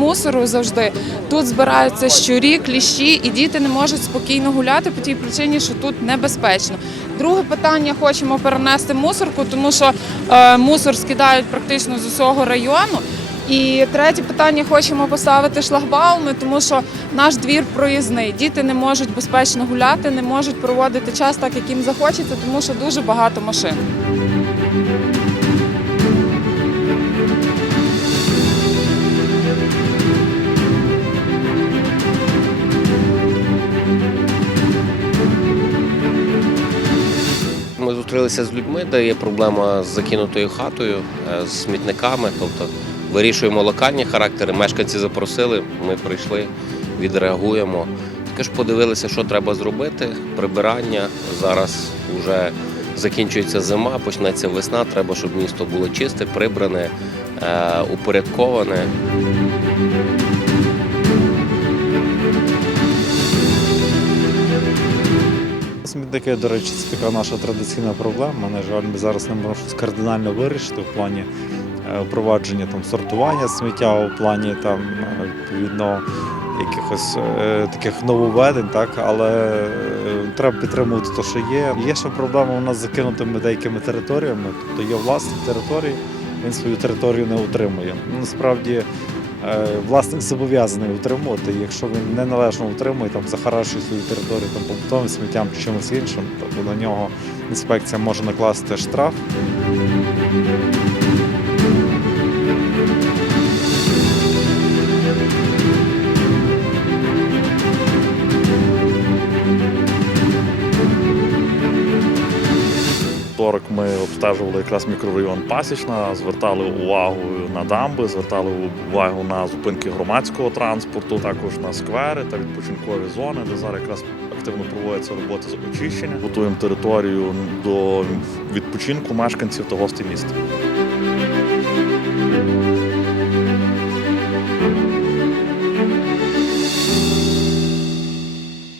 мусору завжди. Тут збираються щурі, кліщі, і діти не можуть спокійно гуляти по тій причині, що тут небезпечно. Друге питання хочемо перенести мусорку, тому що е, мусор скидають практично з усього району. І третє питання хочемо поставити шлагбауми, тому що наш двір проїзний. Діти не можуть безпечно гуляти, не можуть проводити час так, як їм захочеться, тому що дуже багато машин. Ми зустрілися з людьми, де є проблема з закинутою хатою, е, з смітниками. Тобто вирішуємо локальні характери. Мешканці запросили, ми прийшли, відреагуємо. Також подивилися, що треба зробити. Прибирання зараз вже закінчується зима, почнеться весна. Треба, щоб місто було чисте, прибране, е, упорядковане. Смітники, до речі, це така наша традиційна проблема. На жаль, ми зараз не можемо щось кардинально вирішити в плані е, впровадження там сортування сміття, у плані там е, відповідно якихось е, таких нововведень, так але треба підтримувати те, що є. Є ще проблема у нас з закинутими деякими територіями, тобто є власник території, він свою територію не утримує. Насправді. Е, Власник зобов'язаний утримувати. Якщо він неналежно утримує, там захарашує свою територію там побутовим сміттям чи чимось іншим, то на нього інспекція може накласти штраф. Вівторок ми обстежували якраз мікрорайон Пасічна, звертали увагу на дамби, звертали увагу на зупинки громадського транспорту, також на сквери та відпочинкові зони, де зараз якраз активно проводяться роботи з очищення. Готуємо територію до відпочинку мешканців та гостей міста.